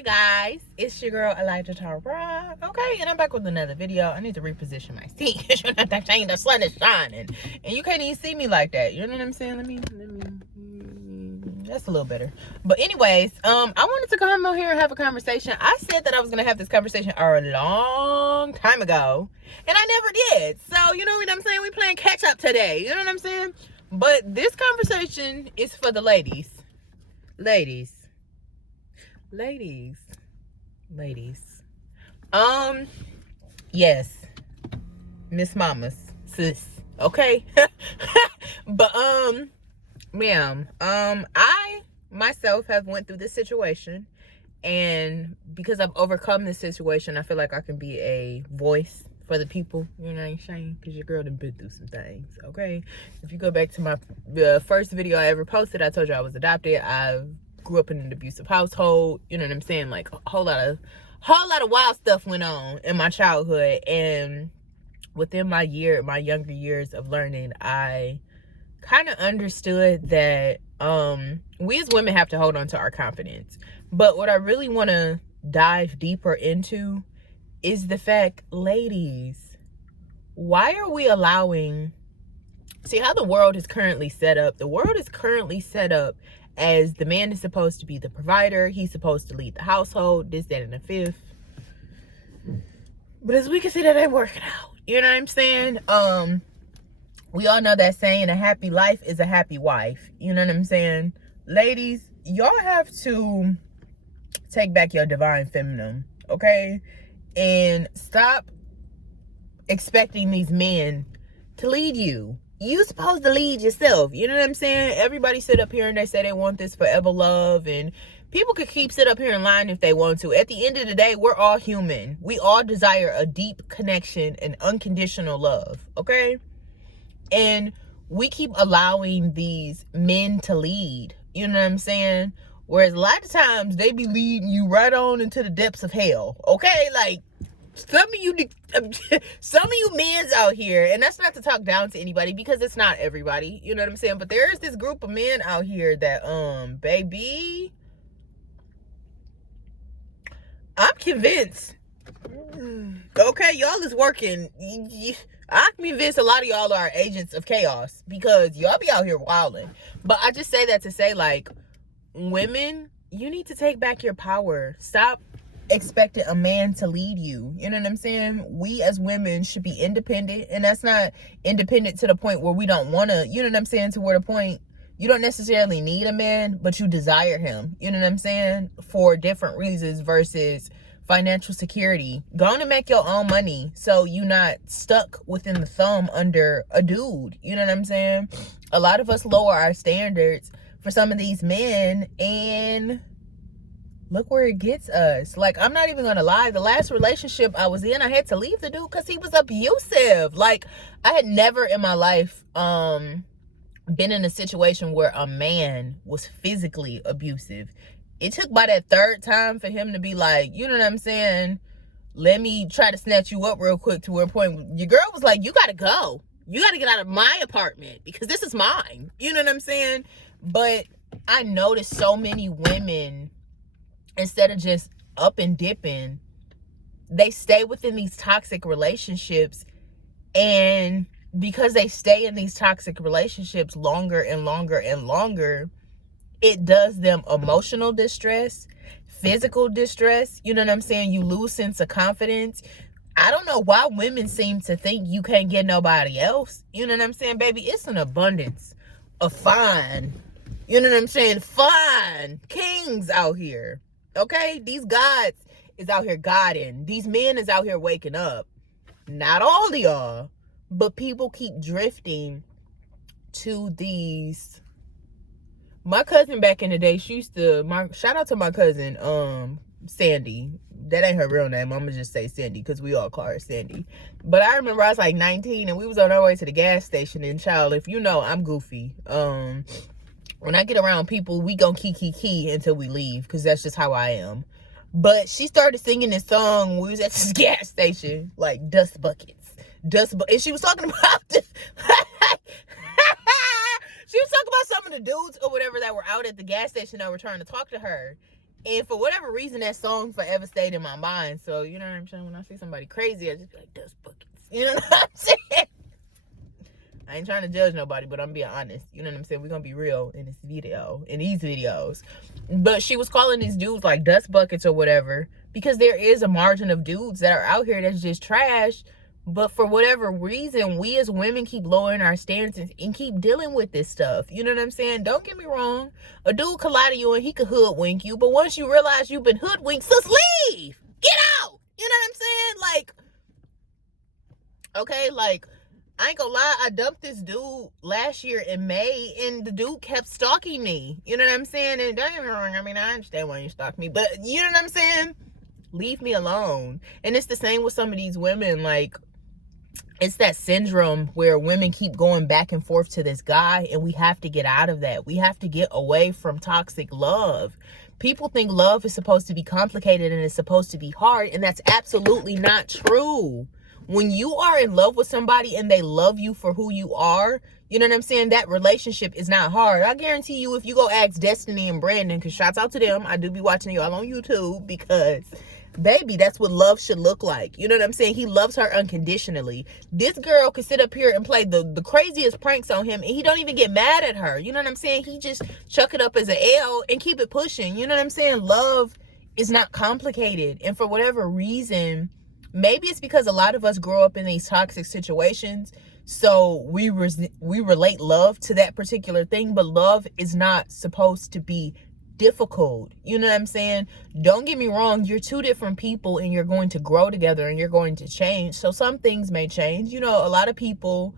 Hi guys, it's your girl Elijah Tara. Okay, and I'm back with another video. I need to reposition my seat because you know that thing, the sun is shining, and you can't even see me like that. You know what I'm saying? Let me. That's a little better. But anyways, I wanted to come on here and have a conversation. I said that I was gonna have this conversation a long time ago, and I never did. So you know what I'm saying? We playing catch up today. You know what I'm saying? But this conversation is for the ladies. Ladies. Yes, Miss Mamas, sis, okay. But ma'am, I myself have went through this situation, and because I've overcome this situation, I feel like I can be a voice for the people. You know what I'm saying? Because your girl done been through some things. Okay, if you go back to my first video I ever posted, I told you I was adopted. I grew up in an abusive household. You know what I'm saying? Like a whole lot of wild stuff went on in my childhood, and within my younger years of learning, I kind of understood that we as women have to hold on to our confidence. But what I really want to dive deeper into is the fact, ladies, why are we allowing, see how the world is currently set up? The world is currently set up as the man is supposed to be the provider. He's supposed to lead the household, this, that, and the fifth. But as we can see, that ain't working out. You know what I'm saying? We all know that saying, a happy life is a happy wife. You know what I'm saying? Ladies, y'all have to take back your divine feminine, okay? And stop expecting these men to lead you. You supposed to lead yourself. You know what I'm saying? Everybody sit up here and they say they want this forever love, and people could keep sit up here in line if they want to. At the end of the day, we're all human. We all desire a deep connection and unconditional love, okay? And we keep allowing these men to lead. You know what I'm saying? Whereas a lot of times they be leading you right on into the depths of hell, okay? Like, some of you men's out here, and that's not to talk down to anybody, because it's not everybody, you know what I'm saying? But there's this group of men out here that, baby, I'm convinced, okay, y'all is working. I'm convinced a lot of y'all are agents of chaos, because y'all be out here wilding. But I just say that to say, like, women, you need to take back your power. Stop expecting a man to lead you. You know what I'm saying? We as women should be independent, and that's not independent to the point where we don't want to, you know what I'm saying, to where the point you don't necessarily need a man, but you desire him. You know what I'm saying? For different reasons versus financial security. Go on and make your own money so you're not stuck within the thumb under a dude. You know what I'm saying? A lot of us lower our standards for some of these men, and look where it gets us. Like, I'm not even gonna lie, the last relationship I was in, I had to leave the dude because he was abusive. Like, I had never in my life been in a situation where a man was physically abusive. It took by that third time for him to be like, you know what I'm saying, let me try to snatch you up real quick, to where a point your girl was like, you gotta go. You gotta get out of my apartment because this is mine. You know what I'm saying? But I noticed so many women, instead of just up and dipping, they stay within these toxic relationships. And because they stay in these toxic relationships longer and longer and longer, it does them emotional distress, physical distress. You know what I'm saying? You lose sense of confidence. I don't know why women seem to think you can't get nobody else. You know what I'm saying, baby? It's an abundance of fine, you know what I'm saying, fine kings out here. Okay, these gods is out here godding. These men is out here waking up. Not all of y'all, but people keep drifting to these. My cousin back in the day, she used to, shout out to my cousin, Sandy. That ain't her real name. I'm gonna just say Sandy because we all call her Sandy. But I remember I was like 19 and we was on our way to the gas station. And child, if you know, I'm goofy. When I get around people, we gon' key until we leave, because that's just how I am. But she started singing this song when we was at this gas station, like dust buckets, and she was talking about she was talking about some of the dudes or whatever that were out at the gas station that were trying to talk to her. And for whatever reason, that song forever stayed in my mind. So, you know what I'm saying? When I see somebody crazy, I just be like, dust buckets. You know what I'm saying? I ain't trying to judge nobody, but I'm being honest. You know what I'm saying? We're going to be real in this video, in these videos. But she was calling these dudes like dust buckets or whatever, because there is a margin of dudes that are out here that's just trash. But for whatever reason, we as women keep lowering our standards and keep dealing with this stuff. You know what I'm saying? Don't get me wrong. A dude could lie to you and he could hoodwink you. But once you realize you've been hoodwinked, sis, leave. Get out. You know what I'm saying? Like, okay, like, I ain't gonna lie, I dumped this dude last year in May, and the dude kept stalking me. You know what I'm saying? And don't get me wrong, I mean, I understand why you stalk me, but you know what I'm saying? Leave me alone. And it's the same with some of these women. Like, it's that syndrome where women keep going back and forth to this guy, and we have to get out of that. We have to get away from toxic love. People think love is supposed to be complicated and it's supposed to be hard, and that's absolutely not true. When you are in love with somebody and they love you for who you are, you know what I'm saying? That relationship is not hard. I guarantee you, if you go ask Destiny and Brandon, because shouts out to them, I do be watching y'all on YouTube, because baby, that's what love should look like. You know what I'm saying? He loves her unconditionally. This girl could sit up here and play the craziest pranks on him, and he don't even get mad at her. You know what I'm saying? He just chuck it up as an L and keep it pushing. You know what I'm saying? Love is not complicated. And for whatever reason, maybe it's because a lot of us grow up in these toxic situations, so we relate love to that particular thing. But love is not supposed to be difficult. You know what I'm saying? Don't get me wrong, you're two different people and you're going to grow together and you're going to change. So some things may change. You know, a lot of people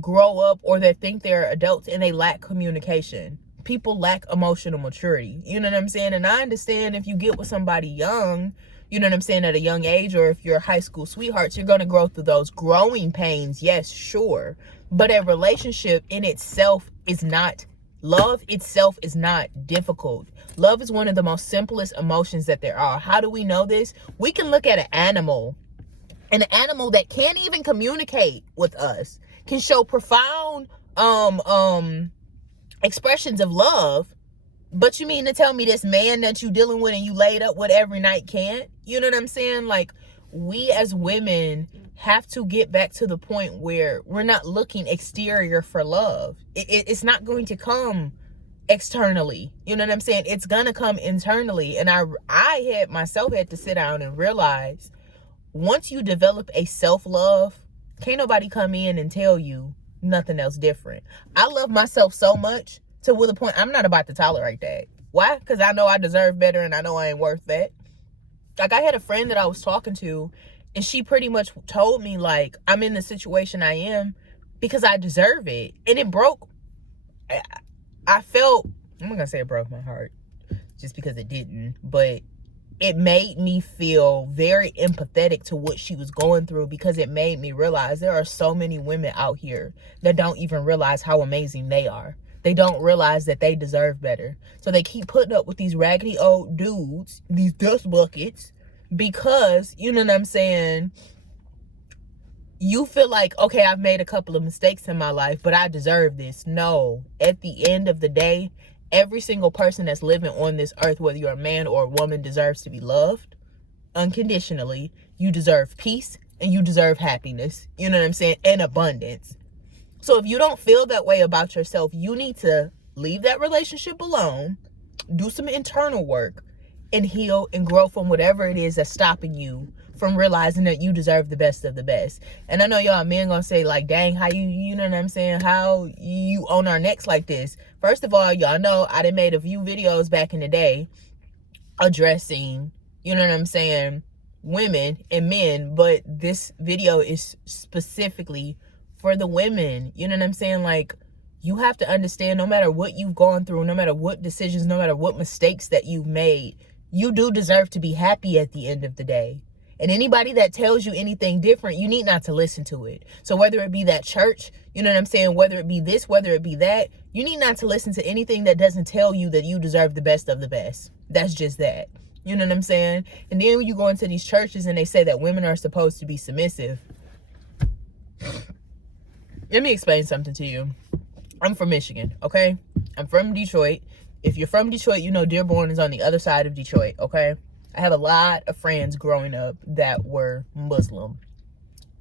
grow up, or they think they're adults, and they lack communication. People lack emotional maturity. You know what I'm saying? And I understand if you get with somebody young, you know what I'm saying, at a young age, or if you're high school sweethearts, you're going to grow through those growing pains. Yes, sure. But a relationship in itself is not, love itself is not difficult. Love is one of the most simplest emotions that there are. How do we know this? We can look at an animal that can't even communicate with us, can show profound expressions of love. But you mean to tell me this man that you dealing with and you laid up with every night can't? You know what I'm saying? Like, we as women have to get back to the point where we're not looking exterior for love. It's not going to come externally. You know what I'm saying? It's gonna come internally. And I had myself had to sit down and realize, once you develop a self-love, can't nobody come in and tell you nothing else different. I love myself so much to the point I'm not about to tolerate that. Why? Because I know I deserve better, and I know I ain't worth that. Like, I had a friend that I was talking to, and she pretty much told me, like, I'm in the situation I am because I deserve it. And it broke, I felt, I'm not gonna say it broke my heart just because it didn't, but it made me feel very empathetic to what she was going through, because it made me realize there are so many women out here that don't even realize how amazing they are. They don't realize that they deserve better. So they keep putting up with these raggedy old dudes, these dust buckets, because, you know what I'm saying, you feel like, okay, I've made a couple of mistakes in my life, but I deserve this. No, at the end of the day, every single person that's living on this earth, whether you're a man or a woman, deserves to be loved unconditionally. You deserve peace, and you deserve happiness. You know what I'm saying? And abundance. So if you don't feel that way about yourself, you need to leave that relationship alone, do some internal work, and heal and grow from whatever it is that's stopping you from realizing that you deserve the best of the best. And I know y'all men gonna say, like, dang, how you know what I'm saying, how you own our necks like this. First of all, y'all know I done made a few videos back in the day addressing, you know what I'm saying, women and men, but this video is specifically for the women. You know what I'm saying? Like, you have to understand, no matter what you've gone through, no matter what decisions, no matter what mistakes that you've made, you do deserve to be happy at the end of the day. And anybody that tells you anything different, you need not to listen to it. So whether it be that church, you know what I'm saying, whether it be this, whether it be that, you need not to listen to anything that doesn't tell you that you deserve the best of the best. That's just that. You know what I'm saying? And then when you go into these churches and they say that women are supposed to be submissive, let me explain something to you. I'm from Michigan, okay? I'm from Detroit. If you're from Detroit, you know Dearborn is on the other side of Detroit, okay? I have a lot of friends growing up that were Muslim.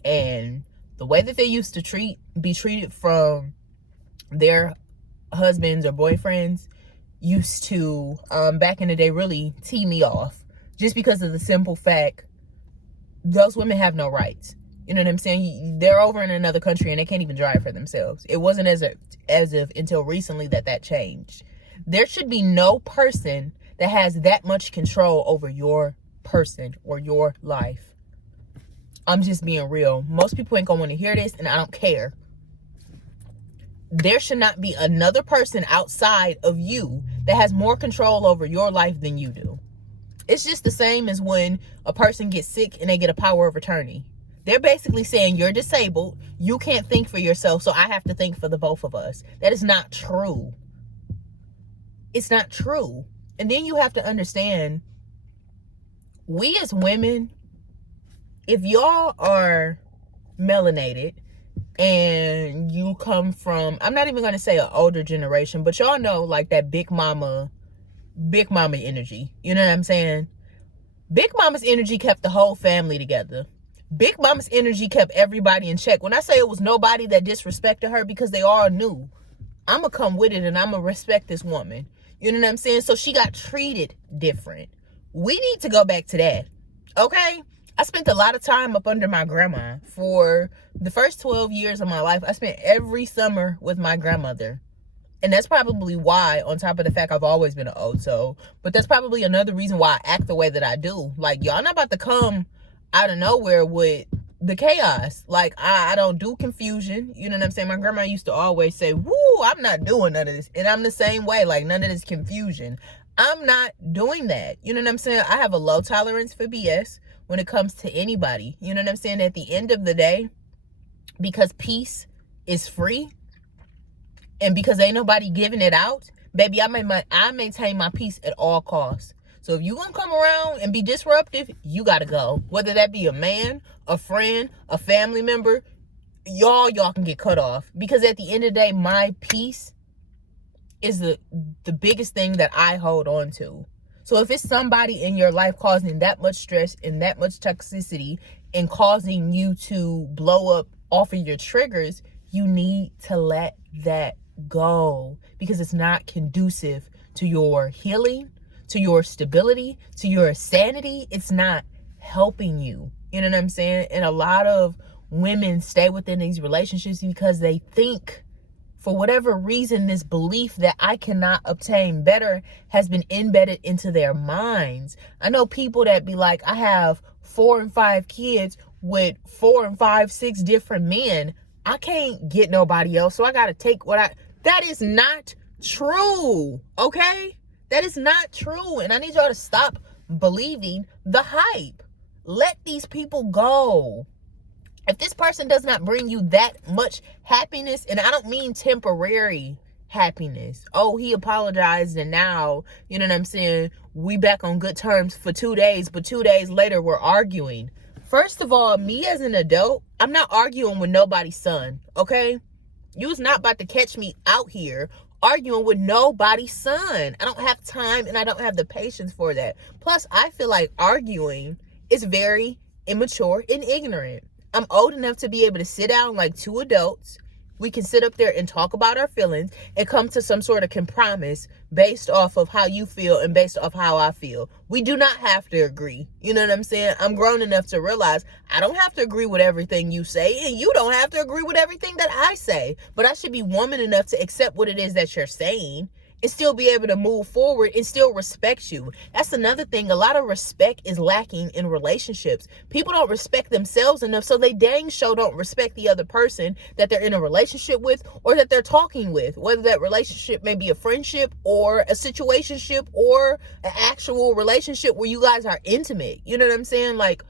And the way that they used to be treated from their husbands or boyfriends used to, back in the day, really tee me off. Just because of the simple fact, those women have no rights. You know what I'm saying? They're over in another country and they can't even drive for themselves. It wasn't as if until recently that changed. There should be no person that has that much control over your person or your life. I'm just being real. Most people ain't gonna want to hear this, and I don't care. There should not be another person outside of you that has more control over your life than you do. It's just the same as when a person gets sick and they get a power of attorney. They're basically saying, you're disabled, you can't think for yourself, so I have to think for the both of us. That is not true. It's not true. And then you have to understand, we as women, if y'all are melanated and you come from, I'm not even going to say an older generation, but y'all know like that big mama energy. You know what I'm saying? Big mama's energy kept the whole family together. Big mama's energy kept everybody in check. When I say it was nobody that disrespected her, because they all knew, I'm going to come with it and I'm going to respect this woman. You know what I'm saying? So she got treated different. We need to go back to that. Okay? I spent a lot of time up under my grandma. For the first 12 years of my life, I spent every summer with my grandmother. And that's probably why, on top of the fact I've always been an old soul, but that's probably another reason why I act the way that I do. Like, y'all not about to come out of nowhere with the chaos. Like, I don't do confusion. You know what I'm saying? My grandma used to always say, woo, I'm not doing none of this. And I'm the same way. Like, none of this confusion. I'm not doing that. You know what I'm saying? I have a low tolerance for BS when it comes to anybody. You know what I'm saying? At the end of the day, because peace is free, and because ain't nobody giving it out, baby, I maintain my peace at all costs. So if you gonna come around and be disruptive, you gotta go. Whether that be a man, a friend, a family member, y'all can get cut off. Because at the end of the day, my peace is the biggest thing that I hold on to. So if it's somebody in your life causing that much stress and that much toxicity and causing you to blow up off of your triggers, you need to let that go, because it's not conducive to your healing, to your stability, to your sanity. It's not helping you. You know what I'm saying? And a lot of women stay within these relationships because they think, for whatever reason, this belief that I cannot obtain better has been embedded into their minds. I know people that be like, I have 4 and 5 kids with 4 and 5, 6 different men. I can't get nobody else, so I gotta take that is not true, okay? That is not true, and I need y'all to stop believing the hype. Let these people go. If this person does not bring you that much happiness, and I don't mean temporary happiness. Oh, he apologized and now, you know what I'm saying, we back on good terms for 2 days, but 2 days later we're arguing. First of all, me as an adult, I'm not arguing with nobody's son, okay? You was not about to catch me out here arguing with nobody's son. I don't have time and I don't have the patience for that. Plus, I feel like arguing is very immature and ignorant. I'm old enough to be able to sit down like 2 adults. We can sit up there and talk about our feelings and come to some sort of compromise based off of how you feel and based off how I feel. We do not have to agree. You know what I'm saying? I'm grown enough to realize I don't have to agree with everything you say, and you don't have to agree with everything that I say. But I should be woman enough to accept what it is that you're saying and still be able to move forward and still respect you. That's another thing. A lot of respect is lacking in relationships. People don't respect themselves enough, so they dang sure don't respect the other person that they're in a relationship with or that they're talking with. Whether that relationship may be a friendship or a situationship or an actual relationship where you guys are intimate. You know what I'm saying? Like,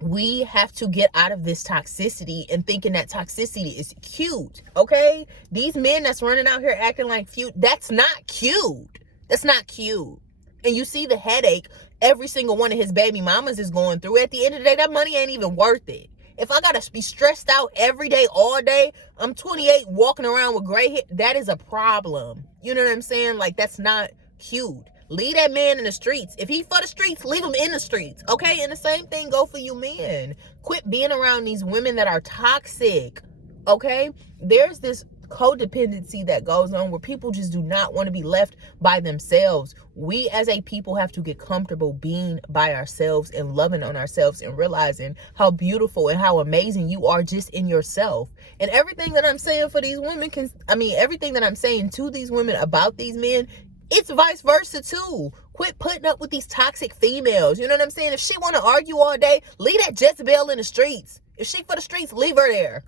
we have to get out of this toxicity and thinking that toxicity is cute, okay? These men that's running out here acting like cute, that's not cute. That's not cute. And you see the headache every single one of his baby mamas is going through. At the end of the day, that money ain't even worth it. If I gotta be stressed out every day, all day, I'm 28 walking around with gray hair, that is a problem. You know what I'm saying? Like, that's not cute. Leave that man in the streets. If he for the streets, leave him in the streets, okay? And the same thing go for you men. Quit being around these women that are toxic, okay? There's this codependency that goes on where people just do not want to be left by themselves. We as a people have to get comfortable being by ourselves and loving on ourselves and realizing how beautiful and how amazing you are just in yourself. And everything that I'm saying for these women everything that I'm saying to these women about these men, it's vice versa too. Quit putting up with these toxic females. You know what I'm saying? If she want to argue all day, leave that Jezebel in the streets. If she for the streets, leave her there.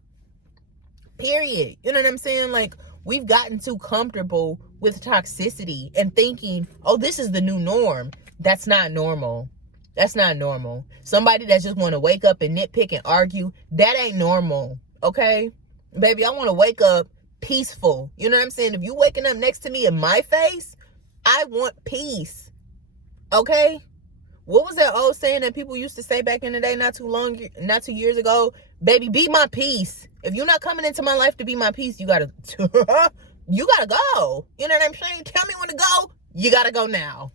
Period. You know what I'm saying? Like, we've gotten too comfortable with toxicity and thinking, oh, this is the new norm. That's not normal. That's not normal. Somebody that just want to wake up and nitpick and argue, that ain't normal. Okay? Baby, I want to wake up peaceful. You know what I'm saying? If you waking up next to me in my face, I want peace. Okay? What was that old saying that people used to say back in the day, not too years ago? Baby, be my peace. If you're not coming into my life to be my peace, you gotta go. You know what I'm saying? Tell me when to go. You gotta go now.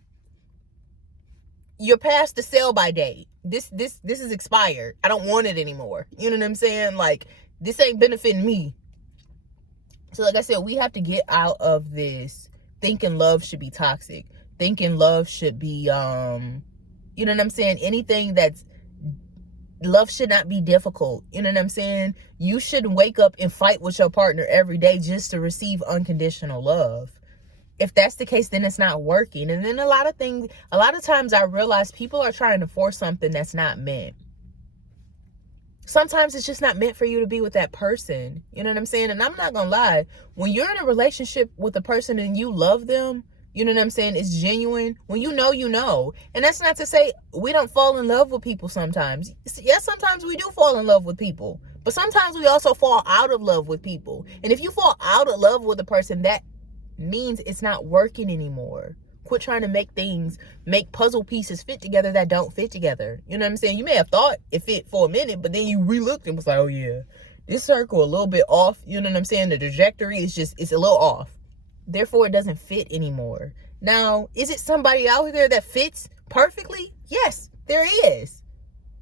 You're past the sell by date. This is expired. I don't want it anymore. You know what I'm saying? Like, this ain't benefiting me. So like I said, we have to get out of this thinking love should be toxic. Thinking love should be, you know what I'm saying? Anything that's, love should not be difficult. You know what I'm saying? You shouldn't wake up and fight with your partner every day just to receive unconditional love. If that's the case, then it's not working. And then a lot of times I realize people are trying to force something that's not meant. Sometimes it's just not meant for you to be with that person. You know what I'm saying? And I'm not gonna lie, when you're in a relationship with a person and you love them, you know what I'm saying, it's genuine. When you know, you know. And that's not to say we don't fall in love with people sometimes. Yes, sometimes we do fall in love with people. But sometimes we also fall out of love with people. And if you fall out of love with a person, that means it's not working anymore. Quit trying to make puzzle pieces fit together that don't fit together. You know what I'm saying? You may have thought it fit for a minute, but then you re-looked and was like, oh yeah, this circle a little bit off. You know what I'm saying? The trajectory is it's a little off. Therefore, it doesn't fit anymore. Now, is it somebody out there that fits perfectly? Yes, there is.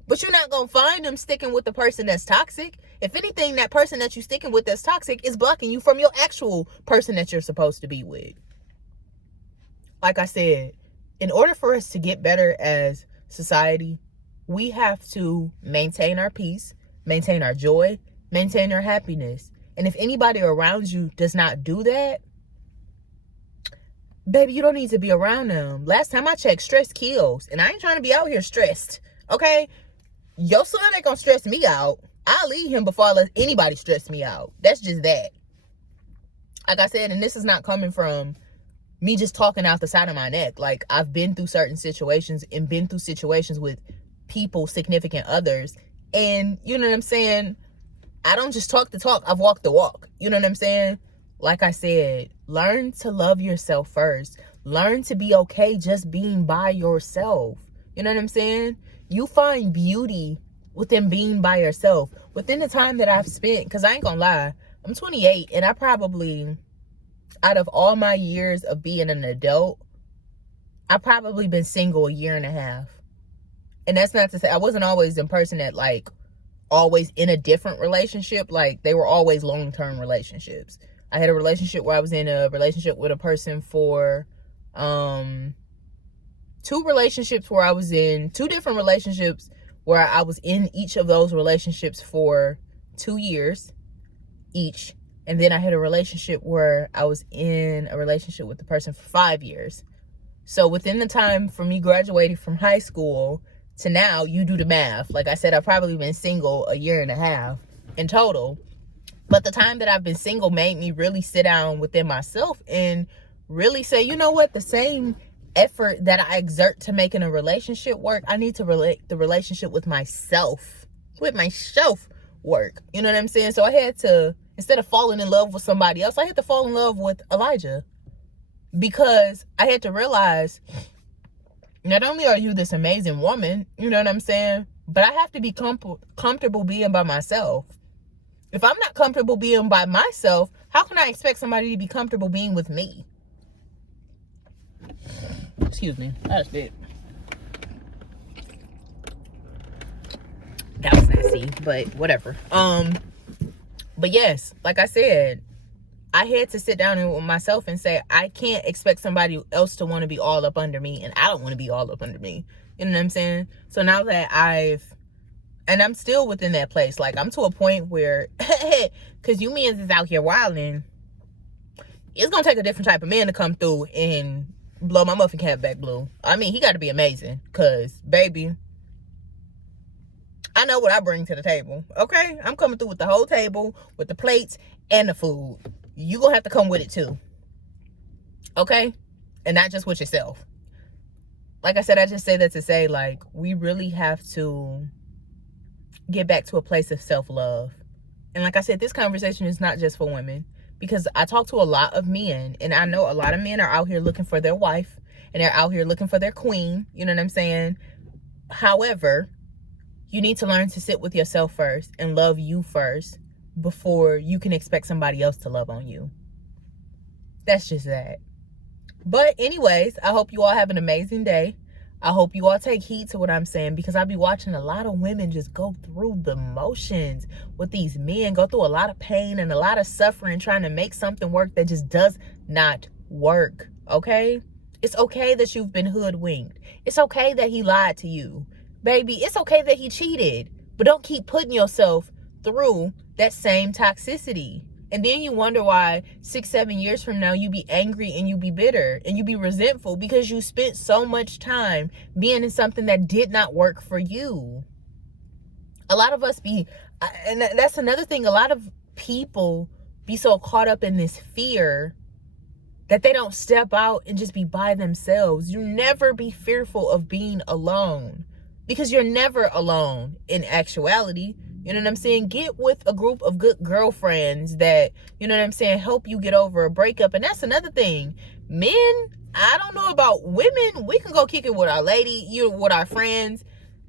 But you're not going to find them sticking with the person that's toxic. If anything, that person that you're sticking with that's toxic is blocking you from your actual person that you're supposed to be with. Like I said, in order for us to get better as society, we have to maintain our peace, maintain our joy, maintain our happiness. And if anybody around you does not do that, baby, you don't need to be around them. Last time I checked, stress kills. And I ain't trying to be out here stressed. Okay? Your son ain't gonna stress me out. I'll leave him before I let anybody stress me out. That's just that. Like I said, and this is not coming from me just talking out the side of my neck. Like, I've been through certain situations and been through situations with people, significant others. And, you know what I'm saying? I don't just talk the talk. I've walked the walk. You know what I'm saying? Like I said, learn to love yourself first. Learn to be okay just being by yourself. You know what I'm saying? You find beauty within being by yourself. Within the time that I've spent, because I ain't gonna lie, I'm 28 and I probably, out of all my years of being an adult, I've probably been single a year and a half. And that's not to say I wasn't always the person that like always in a different relationship. Like, they were always long-term relationships. I had a relationship where I was in a relationship with a person for two relationships where I was in two different relationships where I was in each of those relationships for 2 years each. And then I had a relationship where I was in a relationship with the person for 5 years. So within the time from me graduating from high school to now, you do the math. Like I said, I've probably been single a year and a half in total. But the time that I've been single made me really sit down within myself and really say, you know what, the same effort that I exert to making a relationship work, I need to relate the relationship with myself work. You know what I'm saying? So I had to, instead of falling in love with somebody else, I had to fall in love with Elijah. Because I had to realize, not only are you this amazing woman, you know what I'm saying? But I have to be comfortable being by myself. If I'm not comfortable being by myself, how can I expect somebody to be comfortable being with me? Excuse me. That's it. That was nasty, but whatever. But yes, like I said, I had to sit down with myself and say, I can't expect somebody else to want to be all up under me, and I don't want to be all up under me. You know what I'm saying? So now that I'm still within that place, like I'm to a point where, because you men is out here wilding, it's gonna take a different type of man to come through and blow my muffin cap back blue. I mean, he got to be amazing, because baby, I know what I bring to the table. Okay, I'm coming through with the whole table, with the plates and the food. You gonna have to come with it too. Okay, and not just with yourself. Like I said, I just say that to say, like, we really have to get back to a place of self-love. And like I said, this conversation is not just for women, because I talk to a lot of men, and I know a lot of men are out here looking for their wife, and they're out here looking for their queen. You know what I'm saying? However, you need to learn to sit with yourself first and love you first before you can expect somebody else to love on you. That's just that. But anyways, I hope you all have an amazing day. I hope you all take heed to what I'm saying, because I be watching a lot of women just go through the motions with these men, go through a lot of pain and a lot of suffering trying to make something work that just does not work, okay? It's okay that you've been hoodwinked. It's okay that he lied to you. Baby, it's okay that he cheated, but don't keep putting yourself through that same toxicity. And then you wonder why 6-7 years from now you be angry and you be bitter and you be resentful, because you spent so much time being in something that did not work for you. A lot of us be, and that's another thing, a lot of people be so caught up in this fear that they don't step out and just be by themselves. You never be fearful of being alone, because you're never alone in actuality. You know what I'm saying? Get with a group of good girlfriends that, you know what I'm saying, help you get over a breakup. And that's another thing. Men, I don't know about women. We can go kick it with our lady, with our friends.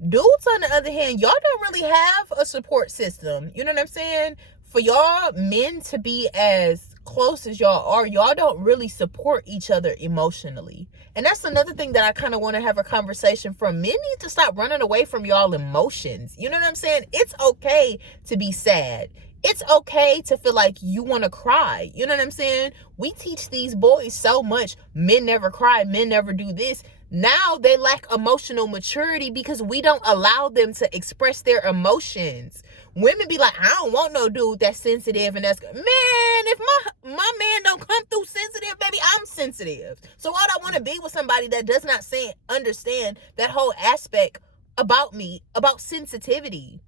Dudes, on the other hand, y'all don't really have a support system. You know what I'm saying? For y'all men to be as close as y'all don't really support each other emotionally. And that's another thing that I kind of want to have a conversation from. Men need to stop running away from y'all emotions. You know what I'm saying? It's okay to be sad. It's okay to feel like you want to cry. You know what I'm saying? We teach these boys so much. Men never cry. Men never do this. Now they lack emotional maturity because we don't allow them to express their emotions. Women be like, I don't want no dude that's sensitive and that's, man, if my man don't come through sensitive, baby, I'm sensitive. So why do I want to be with somebody that does not understand that whole aspect about me, about sensitivity?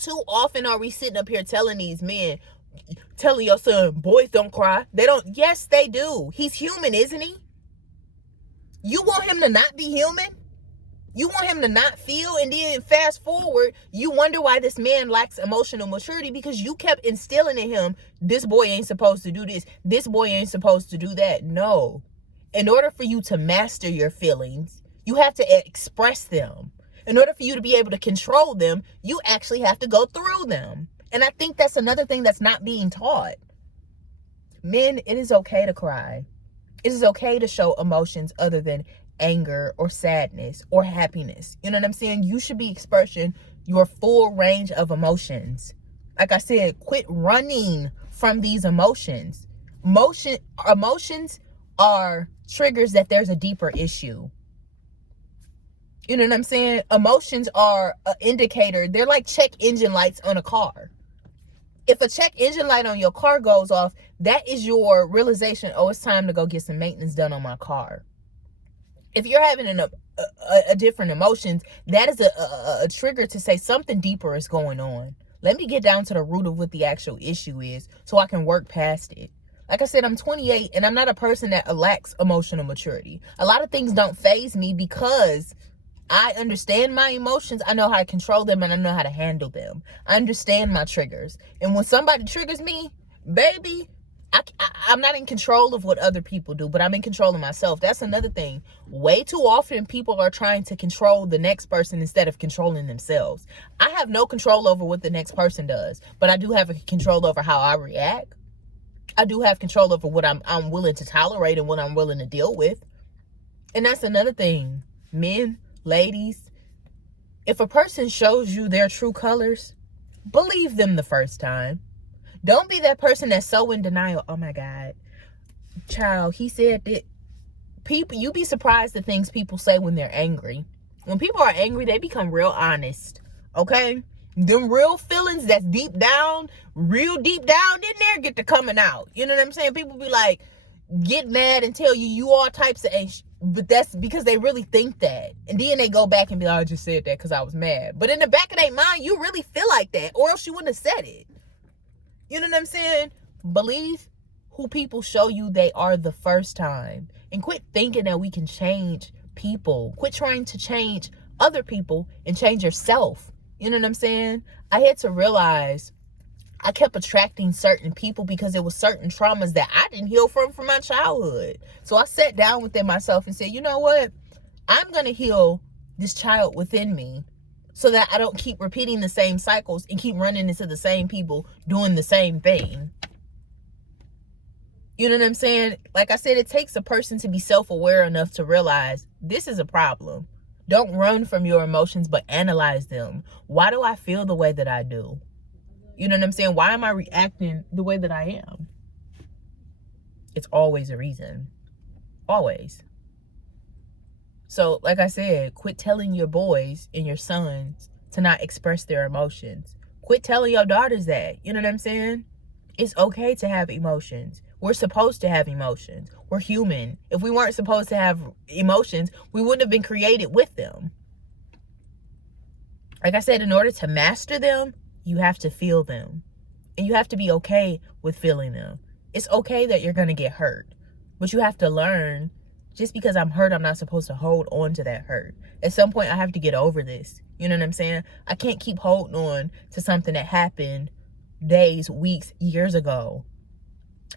Too often are we sitting up here telling these men, telling your son, boys don't cry. They don't. Yes, they do. He's human, isn't he? You want him to not be human? You want him to not feel, and then fast forward, you wonder why this man lacks emotional maturity, because you kept instilling in him, this boy ain't supposed to do this. This boy ain't supposed to do that. No. In order for you to master your feelings, you have to express them. In order for you to be able to control them, you actually have to go through them. And I think that's another thing that's not being taught. Men, it is okay to cry. It is okay to show emotions other than anger or sadness or happiness. You know what I'm saying? You should be expressing your full range of emotions. Like I said, quit running from these emotions. Emotions are triggers that there's a deeper issue. You know what I'm saying? Emotions are an indicator. They're like check engine lights on a car. If a check engine light on your car goes off, that is your realization, oh, it's time to go get some maintenance done on my car. If you're having a different emotions, that is a trigger to say something deeper is going on. Let me get down to the root of what the actual issue is so I can work past it. Like I said, I'm 28 and I'm not a person that lacks emotional maturity. A lot of things don't faze me because I understand my emotions. I know how to control them and I know how to handle them. I understand my triggers. And when somebody triggers me, baby, I'm not in control of what other people do, but I'm in control of myself. That's another thing. Way too often people are trying to control the next person instead of controlling themselves. I have no control over what the next person does, but I do have a control over how I react. I do have control over what I'm willing to tolerate and what I'm willing to deal with. And that's another thing. Men, ladies, if a person shows you their true colors, believe them the first time. Don't be that person that's so in denial. Oh my God, child, he said that. People, you be surprised the things people say when they're angry. When people are angry, they become real honest. Okay? Them real feelings that's deep down, real deep down in there, get to coming out. You know what I'm saying? People be like, get mad and tell you all types of but that's because they really think that. And then they go back and be like, I just said that because I was mad. But in the back of their mind, you really feel like that, or else you wouldn't have said it. You know what I'm saying? Believe who people show you they are the first time. And quit thinking that we can change people. Quit trying to change other people and change yourself. You know what I'm saying? I had to realize I kept attracting certain people because it was certain traumas that I didn't heal from my childhood. So I sat down within myself and said, you know what? I'm going to heal this child within me so that I don't keep repeating the same cycles and keep running into the same people doing the same thing. You know what I'm saying? Like I said, it takes a person to be self-aware enough to realize this is a problem. Don't run from your emotions, but analyze them. Why do I feel the way that I do? You know what I'm saying? Why am I reacting the way that I am? It's always a reason. Always. So, like I said, quit telling your boys and your sons to not express their emotions. Quit telling your daughters that. You know what I'm saying? It's okay to have emotions. We're supposed to have emotions. We're human. If we weren't supposed to have emotions, we wouldn't have been created with them. Like I said, in order to master them, you have to feel them. And you have to be okay with feeling them. It's okay that you're going to get hurt. But you have to learn, just because I'm hurt, I'm not supposed to hold on to that hurt. At some point, I have to get over this. You know what I'm saying? I can't keep holding on to something that happened days, weeks, years ago.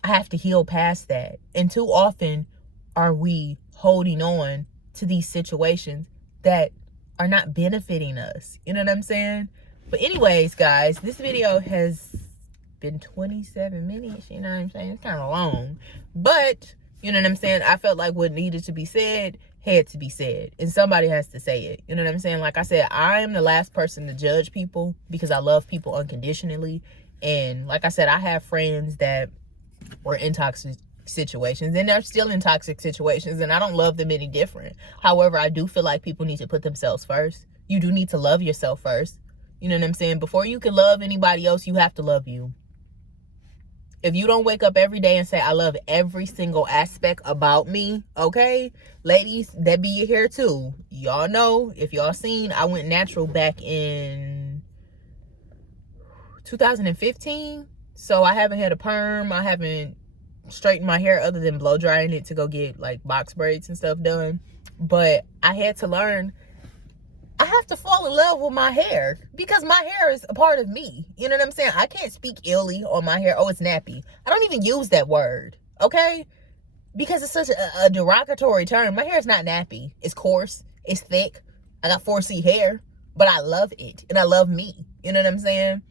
I have to heal past that. And too often are we holding on to these situations that are not benefiting us. You know what I'm saying? But anyways, guys, this video has been 27 minutes. You know what I'm saying? It's kind of long. But, you know what I'm saying? I felt like what needed to be said had to be said. And somebody has to say it. You know what I'm saying? Like I said, I am the last person to judge people because I love people unconditionally. And like I said, I have friends that were in toxic situations and they're still in toxic situations, and I don't love them any different. However, I do feel like people need to put themselves first. You do need to love yourself first. You know what I'm saying? Before you can love anybody else, you have to love you. If you don't wake up every day and say, I love every single aspect about me, okay? Ladies, that be your hair too. Y'all know, if y'all seen, I went natural back in 2015. So I haven't had a perm. I haven't straightened my hair other than blow drying it to go get like box braids and stuff done. But I had to learn, I have to fall in love with my hair because my hair is a part of me. You know what I'm saying? I can't speak illy on my hair. Oh, it's nappy. I don't even use that word, okay? Because it's such a derogatory term. My hair is not nappy. It's coarse. It's thick. I got 4C hair, but I love it and I love me. You know what I'm saying?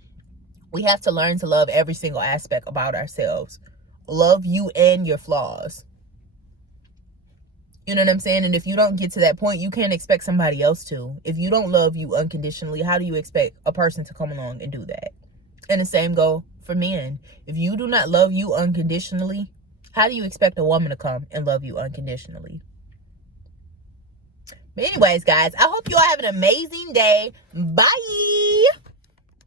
We have to learn to love every single aspect about ourselves. Love you and your flaws. You know what I'm saying? And if you don't get to that point, you can't expect somebody else to. If you don't love you unconditionally, how do you expect a person to come along and do that? And the same go for men. If you do not love you unconditionally, how do you expect a woman to come and love you unconditionally? But anyways, guys, I hope you all have an amazing day. Bye.